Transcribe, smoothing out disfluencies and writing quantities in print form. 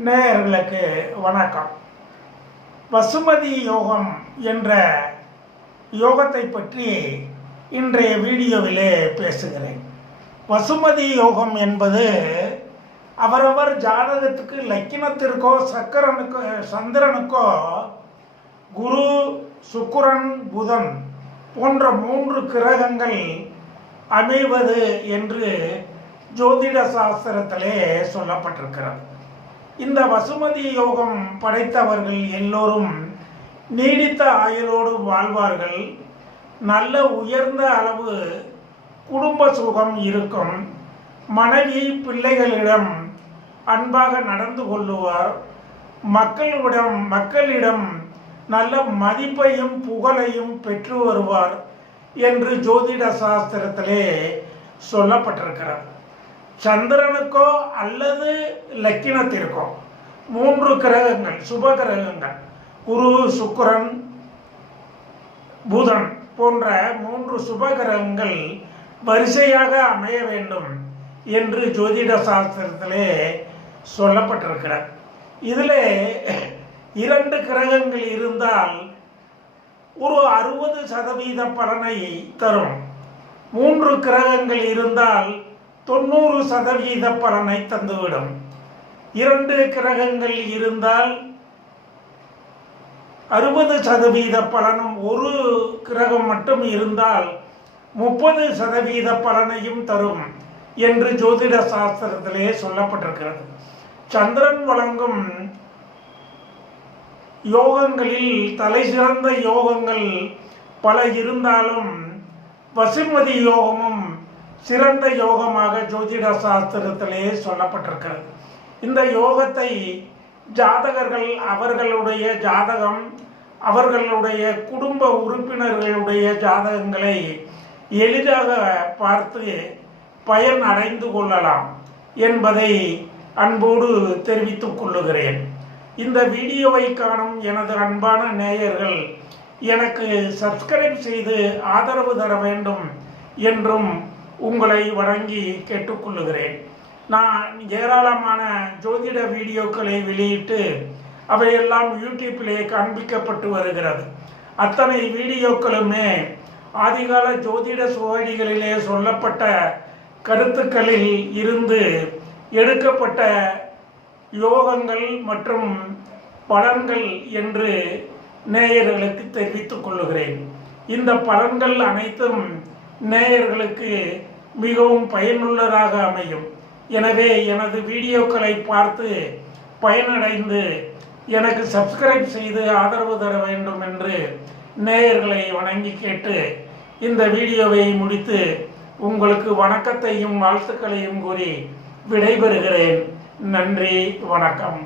நேயர்களுக்கு வணக்கம். வசுமதி யோகம் என்ற யோகத்தை பற்றி இன்றைய வீடியோவிலே பேசுகிறேன். வசுமதி யோகம் என்பது அவரவர் ஜாதகத்துக்கு லக்கினத்திற்கோ சந்திரனுக்கோ குரு, சுக்கிரன், புதன் போன்ற 3 கிரகங்கள் அமைவது என்று ஜோதிட சாஸ்திரத்திலே சொல்லப்பட்டிருக்கிறது. இந்த வசுமதி யோகம் படைத்தவர்கள் எல்லோரும் நீடித்த ஆயுளோடு வாழ்வார்கள். நல்ல உயர்ந்த அளவு குடும்ப சுகம் இருக்கும். மனைவி பிள்ளைகளிடம் அன்பாக நடந்து கொள்ளுவார். மக்களிடம் நல்ல மதிப்பையும் புகழையும் பெற்று வருவார் என்று ஜோதிட சாஸ்திரத்திலே சொல்லப்பட்டிருக்கிறது. சந்திரனுக்கோ அல்லது லக்கினத்திற்கோ 3 கிரகங்கள், சுப கிரகங்கள், குரு, சுக்கிரன், புதன் போன்ற 3 சுப கிரகங்கள் வரிசையாக அமைய வேண்டும் என்று ஜோதிட சாஸ்திரத்திலே சொல்லப்பட்டிருக்கிறது. இதில் 2 கிரகங்கள் இருந்தால் ஒரு 60% பலனை தரும். 3 கிரகங்கள் இருந்தால் 90% பலனை தந்துவிடும். 2 கிரகங்கள் இருந்தால் 60% பலனும், ஒரு கிரகம் மட்டும் இருந்தால் 30% பலனையும் தரும் என்று ஜோதிட சாஸ்திரத்திலே சொல்லப்பட்டிருக்கிறது. சந்திரன் வழங்கும் யோகங்களில் தலை சிறந்த யோகங்கள் பல இருந்தாலும் வசுமதி யோகமும் சிறந்த யோகமாக ஜோதிட சாஸ்திரத்திலே சொல்லப்பட்டிருக்கிறது. இந்த யோகத்தை ஜாதகர்கள் அவர்களுடைய ஜாதகம், அவர்களுடைய குடும்ப உறுப்பினர்களுடைய ஜாதகங்களை எளிதாக பார்த்து பயன் அடைந்து கொள்ளலாம் என்பதை அன்போடு தெரிவித்துக் கொள்ளுகிறேன். இந்த வீடியோவை காணும் எனது அன்பான நேயர்கள் எனக்கு சப்ஸ்கிரைப் செய்து ஆதரவு தர வேண்டும் என்றும் உங்களை வணங்கி கேட்டுக்கொள்ளுகிறேன். நான் ஏராளமான ஜோதிட வீடியோக்களை வெளியிட்டு அவையெல்லாம் யூடியூப்பிலே காண்பிக்கப்பட்டு வருகிறது. அத்தனை வீடியோக்களுமே ஆதிகால ஜோதிட சுவடிகளிலே சொல்லப்பட்ட கருத்துக்களில் இருந்து எடுக்கப்பட்ட யோகங்கள் மற்றும் பலன்கள் என்று நேயர்களுக்கு தெரிவித்துக் கொள்ளுகிறேன். இந்த பலன்கள் அனைத்தும் நேயர்களுக்கு மிகவும் பயனுள்ளதாக அமையும். எனவே எனது வீடியோக்களை பார்த்து பயனடைந்து எனக்கு சப்ஸ்கிரைப் செய்து ஆதரவு தர வேண்டும் என்று நேயர்களை வணங்கி கேட்டு இந்த வீடியோவை முடித்து உங்களுக்கு வணக்கத்தையும் வாழ்த்துக்களையும் கூறி விடைபெறுகிறேன். நன்றி, வணக்கம்.